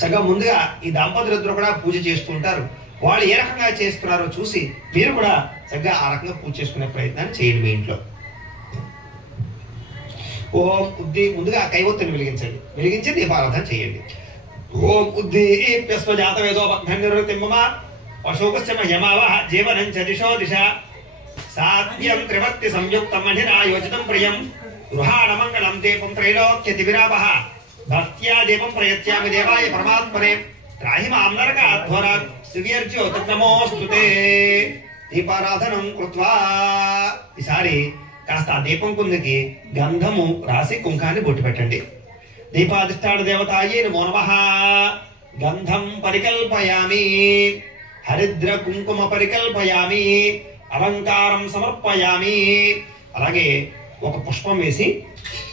చక్కగా ముందుగా ఈ దంపతులిద్దరూ కూడా పూజ చేస్తూ ఉంటారు. వాళ్ళు ఏ రకంగా చేస్తున్నారో చూసి మీరు కూడా చక్కగా ఆ రకంగా పూజ చేసుకునే ప్రయత్నాన్ని చేయండి మీ ఇంట్లో. ఓం ఉద్ది ముందుగా కైవత్తుని వెలిగించండి, వెలిగించి దీపారాధన చేయండి. ఓం ఉద్దీప్యస్వ జాతవేదో బద్ధన్నిర్వృతిమ్మమ అశోకస్య మహ్యమావహ జీవనం చ దిశో దిశ సాధ్యం త్రివర్తి సంయుక్తం మణిరాయోజితం ప్రియం గృహాణ మంగళం దీపం త్రైలోక్యతివిరాపః భక్త్యా దీపం ప్రయత్యామి దేవాయ పరమాత్మనే త్రాహి మాం నరకాధ్వరాత్ దివ్యర్జ్యోతిర్నమోస్తుతే. దీపారాధనం కృత్వా ఈసారి కాస్త ఆ దీపం కుందికి గంధము రాసి కుంకాన్ని బొట్టు పెట్టండి. దీపాధిష్టాన దేవతాయే నమో నమః. గంధం పరికల్పయామి, హరిద్ర కుంకుమ పరికల్పయామి, అలంకారం సమర్పయామి. అలాగే ఒక పుష్పం వేసి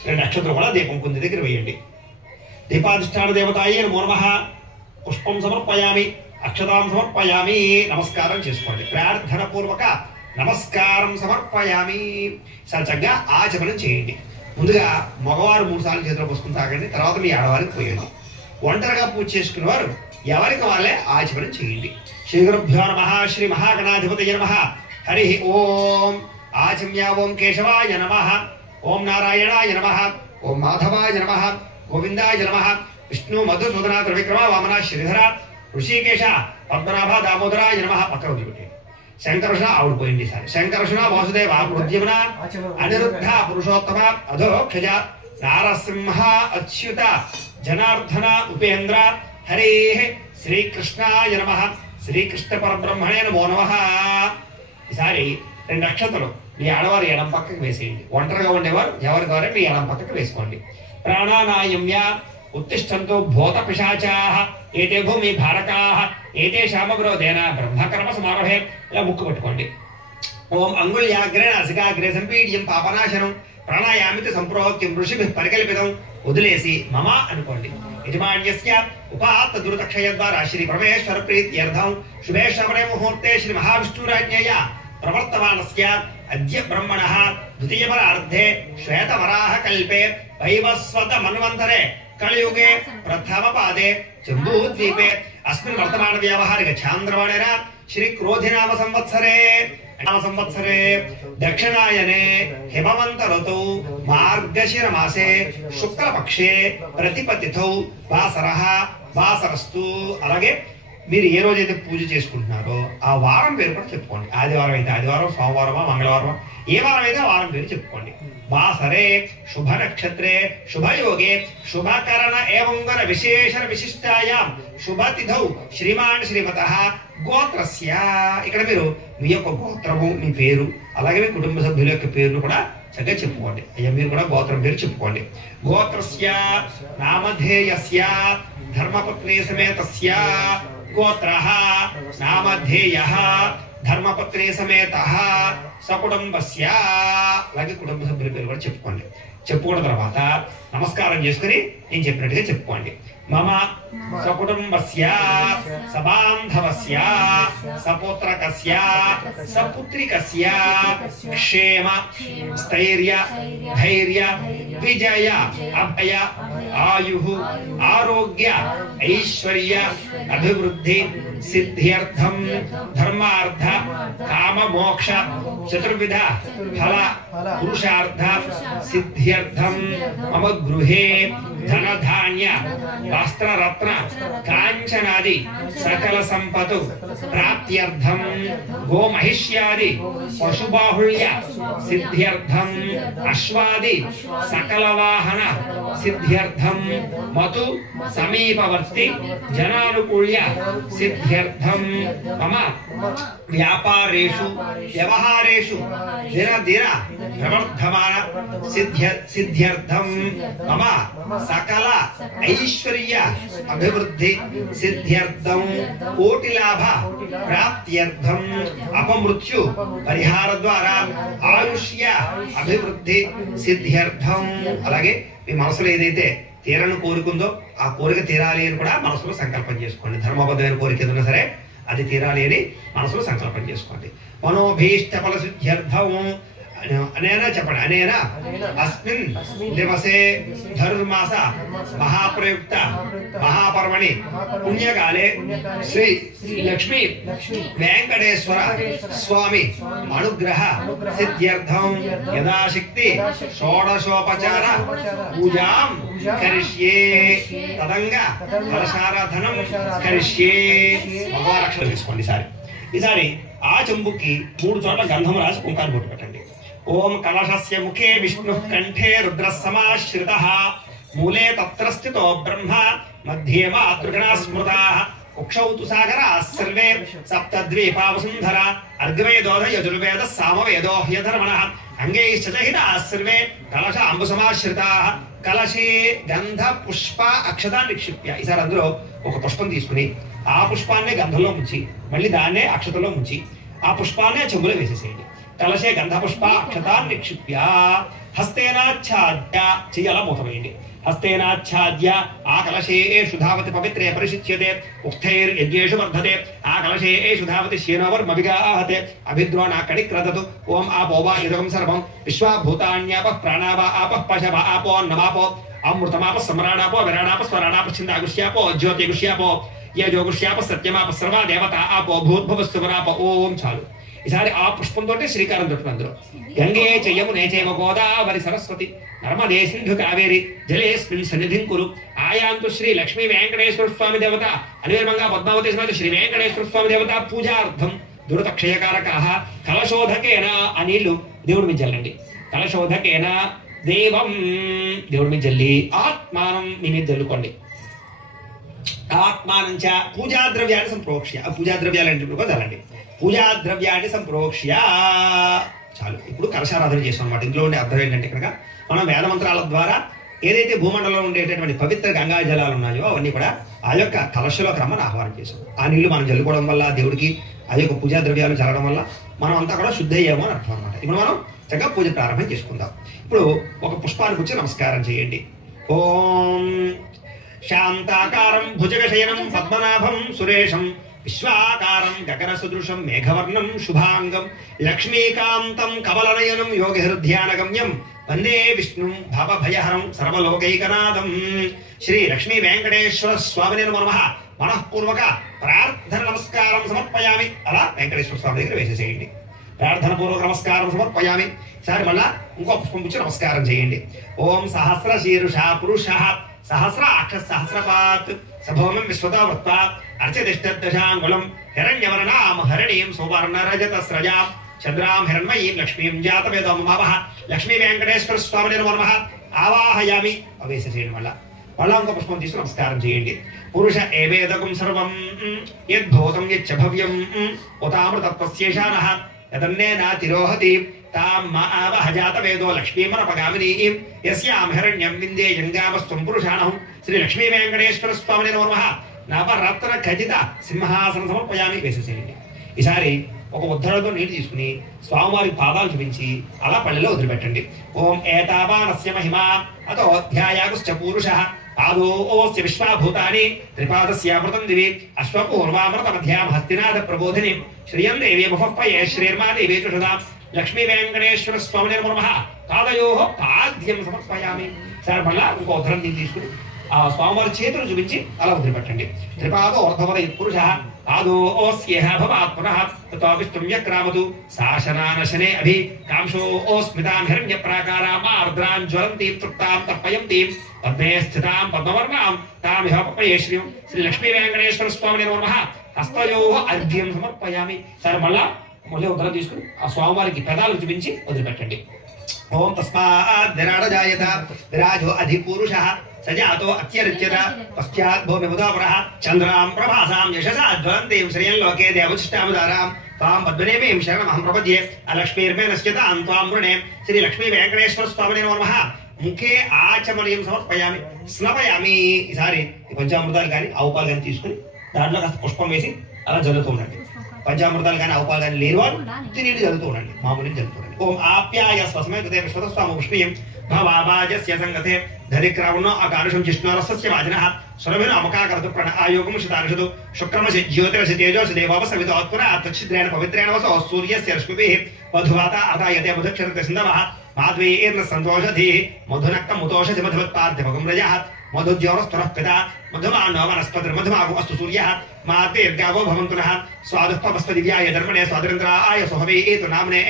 2 అక్షతలు కూడా దీపం కుంది దగ్గర వేయండి. దీపాధిష్టాన దేవతాయే నమో నమః. పుష్పం సమర్పయామి, అక్షతాం సమర్పయామి. నమస్కారం చేసుకోండి. ప్రార్థన పూర్వక నమస్కారం సమర్పయామి. చాలా చక్కగా ఆచమనం చేయండి. ముందుగా మగవారు 3 సార్లు చేతిలో పోసుకుని తాగండి. తర్వాత మీ ఆడవారికి పోయండి. ఒంటరిగా పూజ చేసుకునే వారు ఎవరికి వాళ్ళే ఆచమనం చేయండి. శ్రీ గురుభ్యో నమః. శ్రీ మహాగణాధిపతయే నమః. హరి ఓం. ఆచమ్య ఓం కేశవాయ నమః, ఓం నారాయణాయ నమః, ఓం మాధవాయ నమః, గోవిందాయ నమః. విష్ణు మధుసూదన త్రివిక్రమ వామన శ్రీధర ఋషికేశ పద్మనాభ దామోదరాయ నమః. పక్కన వదిలిపెట్టండి. శంకర్షణ ఆవిడ పోయింది. సార్ శంకర్షణ వాసుదేవ ప్రద్యుమ్న అనిరుద్ధ పురుషోత్తమ అధోక్షజ నారసింహ అచ్యుత జనార్దన ఉపేంద్ర హరే శ్రీకృష్ణాయ నమః. శ్రీకృష్ణ పరబ్రహ్మణే నమో నమః. ఈసారి 2 అక్షతలు మీ ఆడవారు ఎడం పక్కకు వేసేయండి. ఒంటరిగా ఉండేవారు ఎవరి ద్వారా మీ ఎడం పక్కకు వేసుకోండి. ప్రాణానాయమ్య ఉత్తిష్టంతో భూత పిశాచాః ఏతే భూమి భారకాః ఏతే శామగ్రోధేన బ్రహ్మకర్మ సమారభే. ఇలా ముక్కు పట్టుకోండి. ఓం అంగుళ్యాగ్రే నాసికాగ్రే సంపీడ్యం పాపనాశనం ప్రాణాయామితి సంప్రోక్త్యం ఋషిభిః పరికల్పితం. వదిలేసి మమ అనుకోండి. యజమాన్యస్య ఉపాత్త దురితక్షయ ద్వారా శ్రీ పరమేశ్వర ప్రీత్యర్థం శుభే శ్రవణే ముహూర్తే శ్రీ మహావిష్ణురాజ్ఞయ ప్రవర్తమానస్య అద్య బ్రహ్మణః ద్వితీయపరార్ధే శ్వేతవరాహ కల్పే వైవస్వత మన్వంతరే కలియుగే ప్రథమ పాదే జంబూద్వీపే అస్మిన్ వర్తమాన వ్యావహారిక చాంద్రమాణేన శ్రీ క్రోధినామ సంవత్సరే దక్షిణాయనే హిమవంత ఋతౌ మార్గశిర మాసే శుక్లపక్షే ప్రతిపతిథౌ వాసరస్తు. అలాగే మీరు ఏ రోజైతే పూజ చేసుకుంటున్నారో ఆ వారం పేరు కూడా చెప్పుకోండి. ఆదివారం అయితే ఆదివారం, సోమవారమా మంగళవారమా, ఏ వారం అయితే ఆ వారం పేరు చెప్పుకోండి. వాసరే శుభ నక్షత్రే శుభయోగే శుభకరణ ఏవంగన విశేషణ విశిష్టాయాం శుభతిథౌ శ్రీమాన్ శ్రీమతః గోత్రస్య. ఇక్కడ మీరు మీ యొక్క గోత్రము, మీ పేరు, అలాగే మీ కుటుంబ సభ్యుల యొక్క పేరును కూడా చక్కగా చెప్పుకోండి. అయ్యా మీరు కూడా గోత్రం పేరు చెప్పుకోండి. గోత్రస్య నామధేయస్య ధర్మపత్ని సమేతస్య గోత్రః నామధేయః ధర్మపత్ని సమేతః సకుటుంబస్య. అలాగే కుటుంబ సభ్యుల పేరు కూడా చెప్పుకోండి. చెప్పుకున్న తర్వాత నమస్కారం చేసుకుని నేను చెప్పినట్టుగా చెప్పుకోండి. మమ సకుటుంబస్య సబాంధవస్య సపుత్రకస్య సపుత్రికస్య క్షేమ స్థైర్య ధైర్య విజయ అభయ ఆయుః ఆరోగ్య ఐశ్వర్య అభివృద్ధి సిద్ధ్యర్థం ధర్మార్థ కామ మోక్ష చతుర్విధ ఫల పురుషార్థ సిద్ధ్యర్థం మమ గృహే ధనధాన్య వస్త్రరత్న కాంచనాది సకల సంపతు ప్రాప్త్యర్థం గోమహిష్యాది పశుబాహుళ్య సిద్ధ్యర్థం అశ్వాది సకల వాహన సిద్ధ్యర్థం మతు సమీపవర్తి జనానుకూల్య సిద్ధ్యర్థం మమ వ్యాపారేషు వ్యవహారేషు దిన ప్రవర్ధమాన సిద్ధ్యర్థం మమ సకల ఐశ్వర్య అభివృద్ధి సిద్ధ్యర్థం కోటి లాభ ప్రాప్త్యర్థం అపమృత్యు పరిహార ద్వారా ఆయుష్య అభివృద్ధి సిద్ధ్యర్థం. అలాగే మీ మనసులో ఏదైతే తీరని కోరికుందో ఆ కోరిక తీరాలి అని కూడా మనసులో సంకల్పం చేసుకోండి. ధర్మబద్ధమైన కోరిక ఏదైనా సరే అది తీరాలి అని మనసులో సంకల్పం చేసుకోండి. మనోభీష్ట ఫల సిద్ధ్యర్థం అనేనా చెప్పండి అనేనా అస్మిన్ దివసే ధనుర్మాస మహాప్రయుక్త మహాపర్వణి పుణ్యకాలే శ్రీ లక్ష్మీ వెంకటేశ్వర స్వామి అనుగ్రహ సిద్ధ్యర్థం యథాశక్తి షోడశోపచార పూజాం కరిష్యే తదంగా కలశారాధనం కరిష్యే భగవారక్షలు తీసుకోండి ఈసారి ఆ చెంబుకి 3 చోట్ల గంధం రాసి కుంకాన్ని బొట్టు పెట్టండి. ఓం కలశస్య ముఖే విష్ణు కంఠే రుద్ర సమాశ్రితః మూలే తత్ర స్థితో బ్రహ్మ మధ్యే మాతృగణా స్మృతాః ఉక్షౌ తు సాగరాः సర్వే సప్తద్వీపా వసుంధరా అర్గ్వేదోధ యజుర్వేద సామవేదో హ్యధర్మణః అంగైశ్చ చహితాः సర్వే కలశ అంబుసమాశ్రితాः కలశే గంధ పుష్ప అక్షతాన్ని నిక్షిప్య. ఈసారి అందులో ఒక పుష్పం తీసుకుని ఆ పుష్పాన్నే గంధంలో ముంచి మళ్ళీ దాన్నే అక్షతలో ముంచి ఆ పుష్పాన్నే చెంబులో వేసేసేయండి. కలశే గంధ పుష్ప అక్షతాన్ని నిక్షిప్య హస్తేనాచ్ఛాద్య చెయ్యాల మూతమేయండి. హస్తేనాచ్ఛాద్య ఆ కలశేషు ధావతి పవిత్రే పరిశుచ్యతే ఉక్తైర్యజ్ఞేషు వర్ధతే ఆ కలశేషు ధావతి శేనోవర్మవిగాహతే అభిద్రోణాకడి క్రదతు. ఓం ఆపోవా ఇదగం సర్వం విశ్వాభూతాన్యాపః ప్రాణావా ఆపః పశవ ఆపో నమాపో అమృతమాప సమ్రాడాపో విరాడాప స్వరాడాప చిందాగుష్యాపో జ్యోతిగుష్యాపో యజోగుష్యాప సత్యమాప సర్వ దేవత ఆపో భూద్భవస్తువరాప. ఓం చాలు. ఈసారి ఆ పుష్పంతో శ్రీకారం చుట్టూ అందరూ గంగే చెయ్యమునే చేవ గోదావరి సరస్వతి నర్మదే సింధు కావేరి జలేస్మిన్ సన్నిధిం కురు ఆయాంతు శ్రీ లక్ష్మీ వెంకటేశ్వర స్వామి దేవత అనిర్మంగా పద్మావతి సమేత శ్రీ వెంకటేశ్వర స్వామి దేవత పూజార్థం దురతక్షయకారకాః కలశోధకేన ఆ నీళ్లు దేవుడి మీద జల్లండి. కలశోధకేన దేవం దేవుడి మీద జల్లి ఆత్మానం మీ మీద జల్లుకోండి. ఆత్మానంచ పూజా ద్రవ్యాన్ని సంప్రోక్ష్య పూజా ద్రవ్యాలు అంటే చల్లండి. పూజా ద్రవ్యాన్ని సంప్రోక్ష్య చాలు. ఇప్పుడు కలశారాధన చేస్తాం అన్నమాట. ఇందులో ఉండే అర్థం ఏంటంటే కనుక మనం వేద మంత్రాల ద్వారా ఏదైతే భూమండలంలో ఉండేటటువంటి పవిత్ర గంగా జలాలు ఉన్నాయో అవన్నీ కూడా ఆ యొక్క కలశలోకి రమ్మని ఆహ్వానం చేసాం. ఆ నీళ్లు మనం జల్లుకోవడం వల్ల దేవుడికి ఆ యొక్క పూజా ద్రవ్యాలు చల్లడం వల్ల మనం అంతా కూడా శుద్ధి అయ్యాము అని అర్థం అనమాట. ఇప్పుడు మనం చక్కగా పూజ ప్రారంభం చేసుకుందాం. ఇప్పుడు ఒక పుష్పానికి వచ్చి నమస్కారం చేయండి. ఓం శాంతాకారం భుజగశయనం పద్మనాభం సురేషం విశ్వాకారం గగన సదృశం మేఘవర్ణం శుభాంగం లక్ష్మీకాంతం కమలనయనం యోగిహృధ్యానగమ్యం వందే విష్ణుం భవభయహరం సర్వలోకైకనాథం. శ్రీ లక్ష్మీ వెంకటేశ్వర స్వామిని నమః మనఃపూర్వక ప్రార్థన నమస్కారం సమర్పయామి. అలా వెంకటేశ్వర స్వామి దగ్గర వేసేసేయండి. ప్రార్థన పూర్వక నమస్కారం సమర్పయామి. సరే మళ్ళా ఇంకో పుష్పం పుచ్చి నమస్కారం చేయండి. ఓం సహస్ర శీర్ష పురుష సహస్రాక్ష సహస్రపాత్ సభోమం విశ్వతా వృత్వా అర్చతిష్టదశాంగుళం హిరణ్యవర్ణాం హరిణీం సువర్ణ రజత స్రజాం చంద్రాం హిరణ్మయీం లక్ష్మీం జాతవేదో మమావహ లక్ష్మీ వెంకటేశ్వర స్వామిని నమః ఆవాహయామి. అవేసేసేయండి. మళ్ళా ఇంకో పుష్పం తీసుకుని నమస్కారం చేయండి. పురుష ఏవేదకం సర్వం యద్భూతం యచ్చ భవ్యం ఉతామృతత్వస్యేషానః యదన్నేనాతిరోహతి తాం మా ఆవహ జాతవేదో లక్ష్మీమనపగామినీం యస్యాం హిరణ్యం విందేయం గామస్త్వం పురుషాణం. శ్రీ లక్ష్మీ వెంకటేశ్వర స్వామిని నమః నవరత్న ఖచిత సింహాసనం సమర్పయామి. వేసేసేయండి. ఈసారి ఒక ఉద్ధరణతో నీటి తీసుకుని స్వామివారి పాదాలు చూపించి అలా పళ్ళెలో వదిలిపెట్టండి. ఓం ఏతావానస్య మహిమా అతో ధ్యాయాగుశ్చ పూరుషః పాదోస్య విశ్వాభూతాని త్రిపాదస్యామృతం దివి అశ్వపూర్వామృత మధ్యాం హస్తినాథ ప్రబోధిని శ్రియం దేవీ బహుపయే శ్రీర్మా దేవీ చుషదాం లక్ష్మీ వెంకటేశ్వర స్వామిని నమః పాదయో పాద్యం సమర్పయామి. సరే మళ్ళా ఇంకో ఉద్ధరణ నీళ్ళు తీసుకుని ఆ స్వామివారి చేతులు చూపించి అలా వదిలిపెట్టండి. త్రిపాదో అర్ధవదయ పురుష పాదోస్యేహ భవాత్మనః తతో విష్ణుమ్యక్రామతు శాసనానశనే అభి కాంశోస్మితాం హిరణ్య ప్రాకారాం ఆర్ద్రాం జ్వలంతీం తృప్తాం తర్పయంతీం పద్మే స్థితాం పద్మవర్ణాం తామిహ పపయే శ్రీం. శ్రీ లక్ష్మీ వెంకటేశ్వర స్వామిని నమః హస్తయో అర్ఘ్యం సమర్పయామి. సరే మళ్ళా మళ్ళీ ఉత్తరం తీసుకుని ఆ స్వామివారికి పెదాలు చూపించి వదిలిపెట్టండి. ఓం తస్మాద్ విరాడజాయత విరాజో అధిపురుషః సజాతో అత్యరుచ్యత పశ్చాత్ భూమిముదాపురః చంద్రాం ప్రభాసాం యశసా జ్వలంతీం శ్రియం లోకే దేవచిష్టాముదారాం తాం పద్మనేమీం శరణమహం ప్రపద్యే అలక్ష్మీర్మే నశ్యతాం త్వాం వృణే. శ్రీ లక్ష్మీ వెంకటేశ్వర స్వామిని నమః ముఖే ఆచమనీయం సమర్పయామి స్నపయామి. ఈసారి పంచామృతాలు కానీ ఆవుపాలు కానీ తీసుకుని దాంట్లో కాస్త పుష్పం వేసి అలా జల్లుతూ ఉండండి. పంచామృతాలు కానీ ఆవుపాలు కానీ లేని వారు నీళ్ళు జల్లుతూ ఉండండి. మామూలు జల్లుతూ ఉండండి. ఓం ఆప్యాయ స్వస్మై కృతే విశ్వతస్వామ విష్ణుయం भवाबाजस्य संगते धरिक्रावणो अकारुषं जिष्णोरस्य वाजनः सुरभिनो अमकाकरतु प्रण आयोगं शतारिषतु शुक्रमसि ज्योतिरसि तेजोसि देवावसवितो उत्पुरा तच्छिद्रेण पवित्रेण वसो सूर्यस्य रश्मिभिः मधुवाता अतायते मधुक्षरते सिन्धवः माध्वीर्न सन्तोषधिः मधुनक्तं मुतोषसि मधुवत्पाद्यभगं रजः मधुज्योरस्तुनः पिता मधुमानो वनस्पतिर्मधुमागो अस्तु सूर्यः मातेर्गावो भवन्तु नः स्वादुःपवस्पदिव्याय धर्मणे स्वादरेन्द्राय सुहवे एतु नाम्ने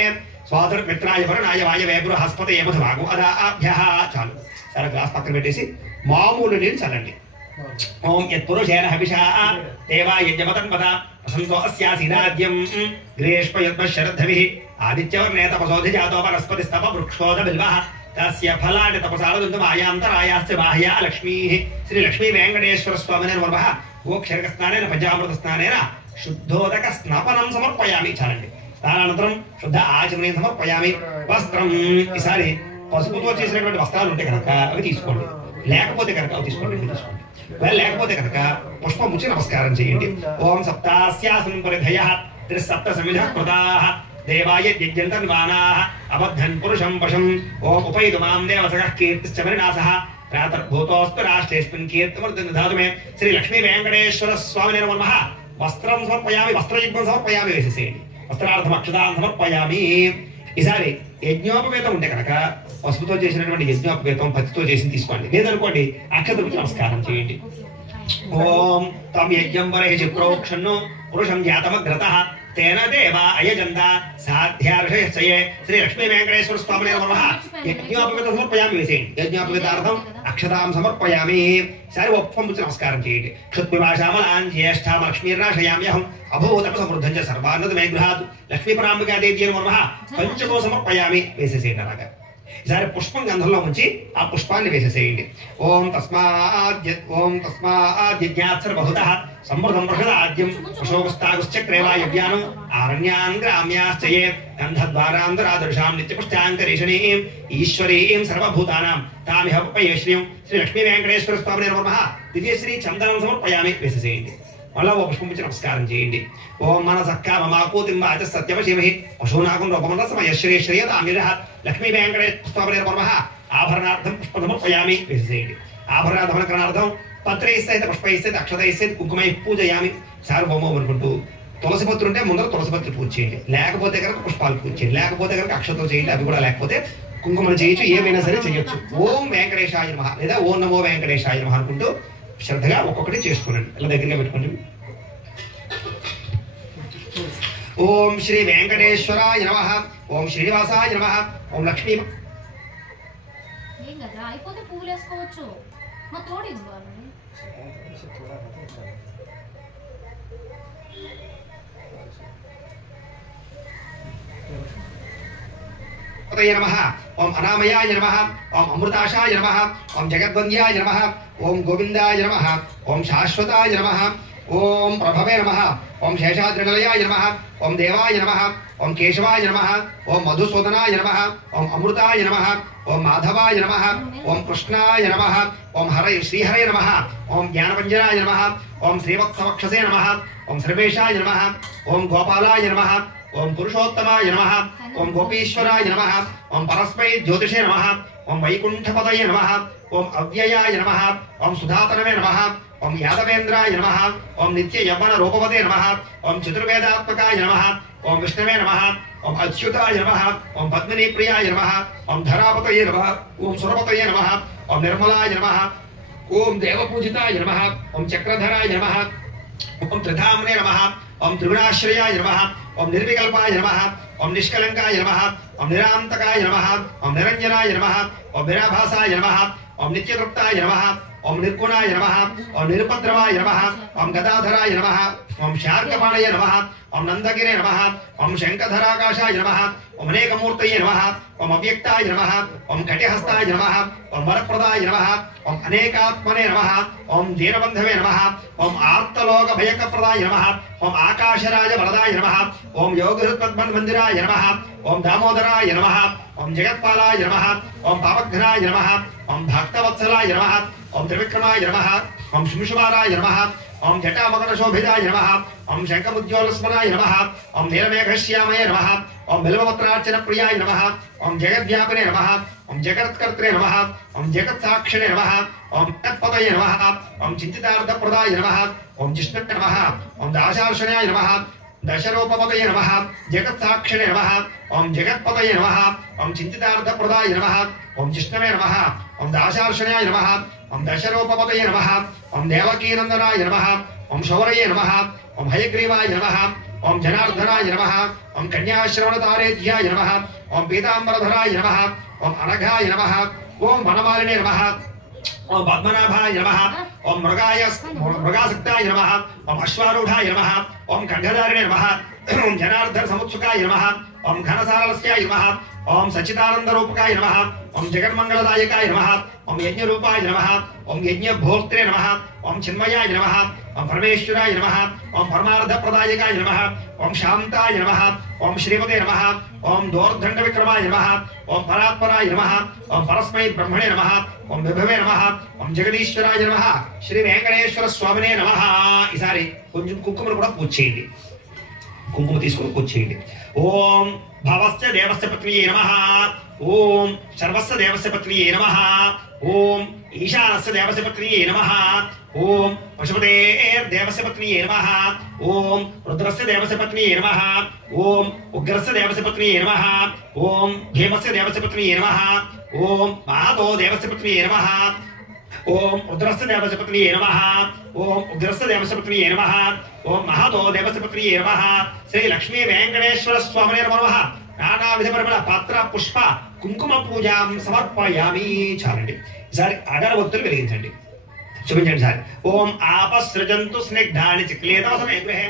स्वादुर्मित्राय वरुणाय वायवे बृहस्पतये मधुमागो अदाभ्यः చాలు సరే గ్లాస్ పక్కన పెట్టేసి మామూలు నీళ్ళు చల్లండి ఓం యత్పురుషేణ హవిషా దేవా యజ్ఞమతన్వత వసంతో అస్యాసీనాద్యం గ్రీష్మయుద్మశరద్ధవిః ఆదిత్యవర్ణే తపసోధిజాతో వనస్పతిస్తప వృక్షోద బిల్వః तस्य फलानि तपसारदन्तमायान्तरायाश्च बाह्या लक्ष्मीः श्री लक्ष्मी वेंकटेश्वर स्वामिने नमः गोक्षरकस्नानेन पञ्चामृतस्नानेन शुद्धोदकस्नापनं समर्पयामि చాలండి స్నానానంతరం శుద్ధ ఆచమనం సమర్పయామి వస్త్రం ఈసారి పసుపుతో చేసినటువంటి వస్త్రాలు ఉంటే కనుక అవి తీసుకోండి లేకపోతే కనుక అవి తీసుకోండి లేకపోతే కనుక పుష్పం ముచ్చి నమస్కారం చేయండి ఓం సప్తాస్యాసనం పరిధయః త్రిసప్త సమిధః కృతాః देवाय यज्ञन्तन्वानाः अबद्धन् पुरुषं वशम् ओम उपैतु मां देवसखः कीर्तिश्च मरिणासः प्रातर्भूतोऽस्तु राष्ट्रेऽस्मिन् कीर्तिमर्दन् दधातु मे श्री लक्ष्मी वेंकटेश्वर स्वामिने नमः वस्त्रं समर्पयामि वस्त्रयुग्मं समर्पयामि వేసేసేయండి వస్త్రార్థం అక్షతాన్ని సమర్పయామి ఈసారి యజ్ఞోపవేతం ఉంటే కనుక పసుపుతో చేసినటువంటి యజ్ఞోపవేతం పత్తితో చేసి తీసుకోండి లేదనుకోండి అక్షతలకు నమస్కారం చేయండి ఓం తం యజ్ఞం వరేహి ప్రోక్షన్ను పురుషం జాతమగ్రతః तेन देवा अयजन्त साध्यार्षयश्चये श्री लक्ष्मी वेंकटेश्वर स्वामिने नमः यज्ञोपवीतं समर्पयामि వేసేయండి యజ్ఞోపవీతార్థం అక్షతాం సమర్పయామి సరి ఒప్పం నమస్కారం చేయండి క్షుత్పిపాశామలాన్ జ్యేష్ఠాం లక్ష్మీర్నాశయామ్యహం అభూతప సమృద్ధం చ సర్వాన్నత మే గృహాత్ లక్ష్మీపరాంబికా దేవ్యై నమః పంచకో సమర్పయామి వేసేసేయండి అలాగా ఈసారి పుష్పం గంధంలో ఉంచి ఆ పుష్పాన్ని వేసేసేయండి ఓం తస్మాత్ యజ్ఞాత్సర బహుతః సమృద్ధం ప్రహదాద్యం అశోకస్తాగుశ్చక్రేవా యజ్ఞానం ఆరణ్యాన్ గ్రామ్యాశ్చయే గంధద్వారాంతరాదర్శాం నిత్యపుష్టాంకరేషణీం ఈశ్వరీం సర్వభూతానాం తామిహ ఉపయేశ్రీం శ్రీ లక్ష్మీ వెంకటేశ్వర స్వామినే నమః దివ్యశ్రీ చందనం సమర్పయామి వేసేసేయండి మళ్ళా ఓ పుష్పం ఇచ్చి నమస్కారం చేయండి ఓం మనసక్కా మమాకూతిం వాచ సత్యవశీమహి పశూనాకం రూపమన సమయ శ్రీ శ్రేయతామిరః లక్ష్మీ వెంకటేశ్వర స్వామినే నమః ఆభరణార్థం పుష్పం సమర్పయామి వేసేసేయండి ఆభరణార్థం పత్రైస్తైతే పుష్పైస్తైతే అక్షతైస్తైతే కుంకుమై పూజయామి సార్వభౌమం అనుకుంటూ తులసి పత్రి ఉంటే ముందర తులసి పత్రి పూజ చేయండి లేకపోతే కనుక పుష్పాలు పూజ చేయండి లేకపోతే కనుక అక్షతలు చేయండి అవి కూడా లేకపోతే కుంకుమలు చేయొచ్చు ఏమైనా సరే చేయొచ్చు ఓం వెంకటేశాయ నమః లేదా ఓం నమో వెంకటేశాయ నమః అనుకుంటూ శ్రద్ధగా ఒక్కొక్కటి చేసుకోండి ఇలా దగ్గరగా పెట్టుకోండి ఓం శ్రీ వెంకటేశ్వరాయ నమః ఓం శ్రీనివాసాయ నమః ఓం లక్ష్మీ ఏం కదా అయిపోతే పువ్వులు వేసుకోవచ్చు మా తోడు ఇవ్వాలి नमः ओम अनामयाय नमः ओम अमृताशाय नमः ओम जगद्वन्द्याय नमः ओम गोविंदाय नमः ओम शाश्वताय नमः ओम प्रभवे नमः ओम शेषाद्रिनिलयाय नमः ओम देवाय नमः ओम केशवाय नमः ओम मधुसूदनाय नमः ओम अमृताय नमः ओम माधवाय नमः ओम कृष्णाय नमः ओम हरे श्रीहरे नमः ओम ज्ञानपञ्जनाय नमः ओम श्रीवत्सवक्षसे नमः ओम सर्वेशाय नमः ओम गोपालाय नमः ओम पुरुषोत्तमाय नमः ओम गोपीश्वराय नमः ओम परस्मै ज्योतिषे नमः ओम वैकुंठपतये नमः ओम अव्ययाय नमः ओम सुधातनवे नमः ओम यादवेन्द्राय नमः ओम नित्य यौवन रूपवते नमः ओम चतुर्वेदात्मकाय नमः ओम विष्णवे नमः ओम अच्युताय नमः ओम पद्मिनी प्रियाय नमः ओम धरापतये नमः ओम सुरपतये नमः ओम निर्मलाय नमः ओम देवपूजिताय नमः ओम चक्रधराय नमः ओम त्रिधाम्ने नमः ओम त्रिगुणाश्रयाय नमः ओम निर्विकल्पाय नमः ओम निष्कलंकाय नमः ओम निरांतकाय नमः ओम निरंजनाय नमः ओम निराभासाय नमः ओम नित्यतृप्ताय नमः ओम निर्गुणाय नमः ओम निरुपद्रवाय नमः ओम गदाधराय नमः ओम शार्कपाणये नमः ओम नंदगिरे नमः ओम शंखधराकाशाय नमः ओम अनेकमूर्तये नमः ओम अव्यक्ताय नमः ओम कटिहस्ताय नमः ओम वरप्रदाय नमः ओम अनेकात्मने नमः ओम दीनबंधवे नमः ओम आर्तलोक भयकप्रदाय नमः ओम आकाशराज वरदाय नमः ओम योगहृत्पद्मन्दिराय नमः ओम दामोदराय नमः ओम जगत्पालाय नमः ओम पावघ्नाय नमः ओम भक्तवत्सलाय नमः ओम त्रिविक्रमाय नमः ओम शुंशुमाराय नमः ओम जटामकरशोभिताय नमः ओम शंखमुज्ज्वलस्मराय नमः ओम नीलमेघश्यामये नमः ओम बिल्वपत्रार्चनप्रियाय नमः ओम जगद्व्यापिने नमः ఓం జగత్కర్త్రే నమః ఓం జగత్సాక్షిణే నమః ఓం తత్పదయే నమః ఓం చింతితార్థప్రదాయ నమః ఓం జిష్ణువే నమః ఓం దాశార్షణాయ నమః దశరూపపదయే నమః జగత్సాక్షిణే నమః ఓం జగత్పదయే నమః ఓం చింతితార్థప్రదాయ నమః ఓం జిష్ణువే నమః ఓం దాశార్షణాయ నమః ఓం దశరూపపదయే నమః ఓం దేవకీనందనాయ నమః ఓం శౌరయే నమః ఓం హయగ్రీవాయ నమః ఓం జనార్దనాయ నమః ఓం కన్యాశ్రవణతారేధ్యాయ నమః ఓం పీతాంబరధరాయ నమః ఓం అనఘాయ నమః ఓం వనమాలినే నమః ఓం పద్మనాభాయ నమః ఓం మృగాసక్తాయ నమః ఓం అశ్వారూఢాయ నమః ఓం ఖడ్గధారిణే నమః ఓం జనార్దన సముత్సుకాయ నమః ఓం ఘనసారలస్యాయ నమః ఓం సచ్చిదానందరూపకాయ నమః ఓం జగన్మంగళదాయకాయ నమః ఓం యజ్ఞరూపాయ నమః ఓం యజ్ఞభోక్త్రే నమః ఓం చిన్మయాయ నమః ఓం పరమేశ్వరాయ నమః ఓం పరమార్థప్రదాయకాయ నమః ఓం శాంతాయ నమః ఓం శ్రీమతే నమః ఓం దోర్దండ విక్రమాయ నమః ఓం పరాత్పరాయ నమః ఓం పరస్మై బ్రహ్మణే నమః ఓం విభవే నమః ఓం జగదీశ్వరాయ నమః శ్రీ వెంకటేశ్వర స్వామినే నమః. ఈసారి కొంచెం కుంకుమను కూడా పూజ చేయండి. కుంకుమ తీసుకొని పూజ చేయండి. ఓం భవస్య దేవస్య పత్నియే నమః ఓం సర్వస్య దేవస్య పత్నియే నమః ఓం ఈశానస్య దేవస్య పత్నియే నమః ఓం పశుపతేర్దేవస్య పత్నియే నమః ఓం రుద్రస్య దేవస్య పత్నియే నమః ఓం ఉగ్రస్య దేవస్య పత్నియే నమః ఓం భీమస్య దేవస్య పత్నియే నమః ఓం మహాతో దేవస్య పత్నియే నమః ఓం రుద్రస్య దేవస్య పత్నియే నమః ఓం ఉగ్రస్య దేవస్య పత్నియే నమః ఓం మహాతో దేవస్య పత్నియే నమః. శ్రీ లక్ష్మీ వెంకటేశ్వర స్వామినే నమః. నానావిధ పరిమళ పాత్ర పుష్ప కుంకుమ పూజాం సమర్పయామి. చాలండి. ఈసారి అగరవత్తులు వెలిగించండి. చూపించండి సార్. ఓం ఆపసృజంతు స్నిగ్ధాని చిక్లేతవ సమయ గృహే.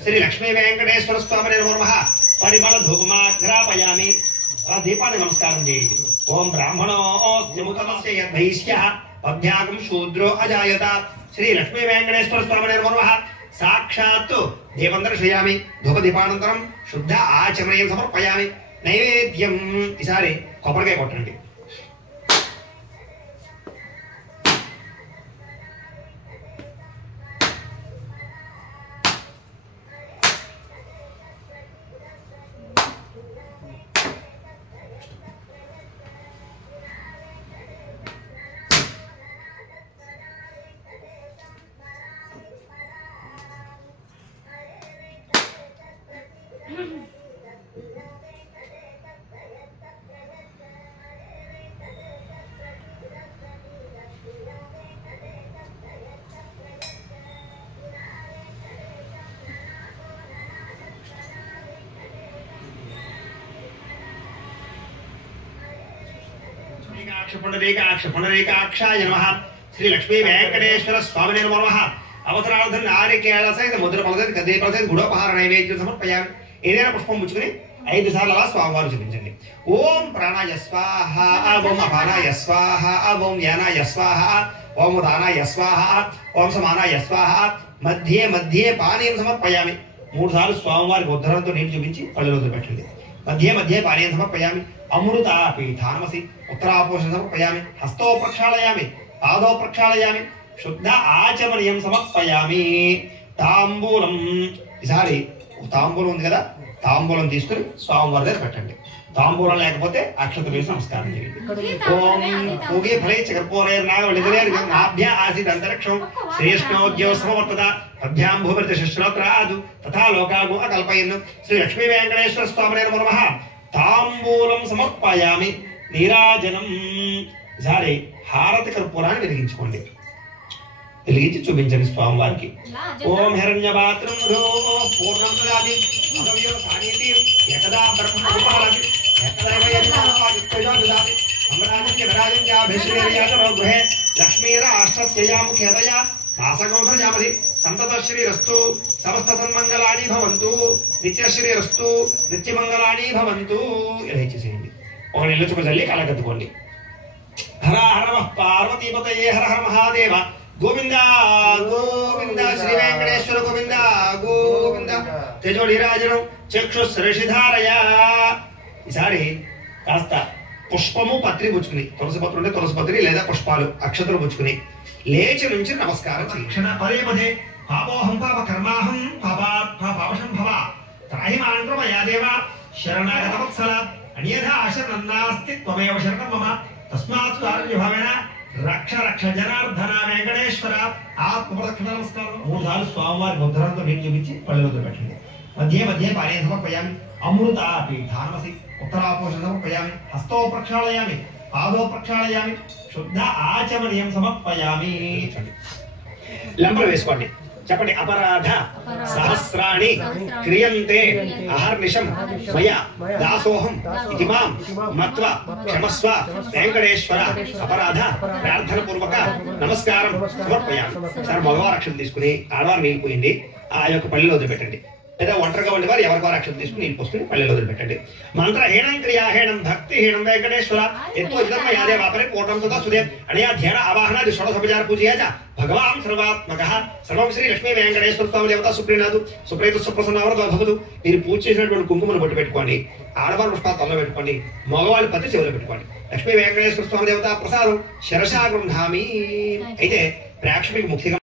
శ్రీ లక్ష్మీ వెంకటేశ్వర స్వామినే నమః. పరిమళ ధూపమాఘ్రాపయామి. దీపాన్ని నమస్కారం చేయండి. ఓం బ్రాహ్మణోస్య యద్వైశ్యః అభ్యాగం శూద్రో అజాయత. శ్రీ లక్ష్మీ వెంకటేశ్వర స్వామినే నమః. సాక్షాత్ దీపం దర్శయామి. ధూప దీపానంతరం శుద్ధ ఆచమనీయం సమర్పయామి. నైవేద్యం. ఈసారి కొబ్బరికాయ కొట్టండి. పుండరీకాక్షాయ నమః. శ్రీ లక్ష్మీ వెంకటేశ్వర స్వామినే నమః. అవసరార్థం నారికేళ సహిత ముద్ర పలసైత గదే పలసైత గుడోపహార నైవేద్యం సమర్పయామి. ఏదైనా పుష్పం పుచ్చుకుని 5 సార్లు అలా స్వామివారు చూపించండి. ఓం ప్రాణాయ స్వాహ ఓం అపానాయ స్వాహ ఓం యానాయ స్వాహ ఓం ఉదానాయ స్వాహ ఓం సమానాయ స్వాహ. మధ్యే మధ్యే పానీయం సమర్పయామి. 3 సార్లు స్వామివారికి ఉద్ధరణతో నీరు చూపించి పళ్ళలో పెట్టండి. మధ్యే మధ్యే పానీయం సమర్పయామి. అమృత పీఠానమసి. ఉత్తరాపోషణ సమర్పయామి. హస్తో ప్రక్షాళయామి. పాదో ప్రక్షాళయామి. శుద్ధ ఆచమనీయం సమర్పయామి. తాంబూలం. ఈసారి తాంబూలం ఉంది కదా, తాంబూలం తీసుకుని స్వామివారి దగ్గర పెట్టండి. తాంబూలం లేకపోతే అక్షత వేసి నమస్కారం చేయండి. ఓం ఓగే ఫలై చక్రపోరేర్నాభ్య ఆసీత్ అంతరిక్షం శ్రేష్ఠోద్యోగ సమవర్తత అభ్యాం భూపరిత శశ్రోత్రాదు తథా లోకాగు అకల్పయన్. శ్రీ లక్ష్మీ వెంకటేశ్వర స్వామినే నమః. తాంబూలం సమర్పయామి. నీరాజనం. ఈసారి హారతి కర్పూరాన్ని వెలిగించుకోండి. వెలిగించి చూపించండి స్వామివారికి. ఓం హిరణ్యపాత్రం పూర్ణం దదాతి అదవ్యో సానీతి యకదా బ్రహ్మోపహరతి యకదైవయజ్ఞాయుక్తయో దదాతి అమరాజ్య విరాజం చాభిశ్రీర్యాతనో గృహే లక్ష్మీరాష్ట్రస్యయాముఖేతయా నాసకౌసర్యామధి సంతతశ్రీరస్తు సమస్త సన్మంగళాని భవంతు నిత్యశ్రీరస్తు నిత్యమంగళాని భవంతు. ఇలా ఇచ్చేసేయండి. ఒక నెల చుక్క చల్లి కళ్ళగద్దుకోండి. హర హర నమః పార్వతీపతయే హర హర మహాదేవ. గోవింద గోవింద శ్రీ వెంకటేశ్వర గోవింద గోవింద. తేజోడిరాజనం చక్షుశ్రేషిధారయ. ఈసారి కాస్త పుష్పము పత్రి పుచ్చుకుని, తులసి పత్రి ఉంటే తులసి పత్రి లేదా పుష్పాలు అక్షతలు పుచ్చుకుని లేచి నుంచి నమస్కారం చేయి. క్షణ పదే పదే పాపోహం పాప కర్మాహం పాపశం భవ త్రాహి మాండ్రమ యాదేవ శరణాగత వత్సల అన్యథా శరణం నాస్తి త్వమేవ శరణం మమ తస్మాత్ కారుణ్యభావేన రక్ష రక్ష జనార్దన వెంకటేశ్వర. ఆత్మప్రదక్షిణ నమస్కారం 3 సార్లు స్వామివారి ముద్రలతో నీళ్ళు చూపించి పళ్ళెలతో పెట్టండి. మధ్య మధ్య పానే సమర్పయామి. అమృత పీఠానమసి ఉత్తరాపోషణ సమర్పయామి. హస్తో ప్రక్షాళయామి, పాదో ప్రక్షాళయామి, శుద్ధ ఆచమనీయం సమర్పయామి. లంబలు వేసుకోండి, చెప్పండి. అపరాధ సహస్రాణి క్రియంతే అహర్నిశం మయా దాసోహం ఇతి మాం మత్వా క్షమస్వ వెంకటేశ్వర. అపరాధ ప్రార్థన పూర్వక నమస్కారం సమర్పయామి. సార్ మగవారు అక్షరం తీసుకుని ఆడవారు నీళ్ళు పోయింది ఆ యొక్క పళ్ళెలో వదిలిపెట్టండి. లేదా ఒంటరిగా ఉండేవారు ఎవరికో అక్షరం తీసుకుని నీళ్ళు పోసుకుని పళ్ళెలో వదిలిపెట్టండి. మంత్రహీనం క్రియాహీనం భక్తిహీనం వెంకటేశ్వర ఎక్కువ జన్మ యాదే వాపరే పూర్ణం తదా సుదే అనయా ధ్యాన ఆవాహనాది షోడశోపచార పూజయా చ భగవాన్ సర్వాత్మకః సర్వం శ్రీ లక్ష్మీ వెంకటేశ్వర స్వామి దేవత సుప్రీనాథు సుప్రీత సుప్రసన్నవరద భవతు. మీరు పూజ చేసినటువంటి కుంకుమను బొట్టు పెట్టుకోండి, ఆడవారు పుష్పాలు తలలో పెట్టుకోండి, మగవాళ్ళు పత్తి చెవులో పెట్టుకోండి. లక్ష్మీ వెంకటేశ్వర స్వామి దేవత ప్రసాదం శిరసా గృహామి. అయితే ప్రేక్షకులకు ముఖ్యంగా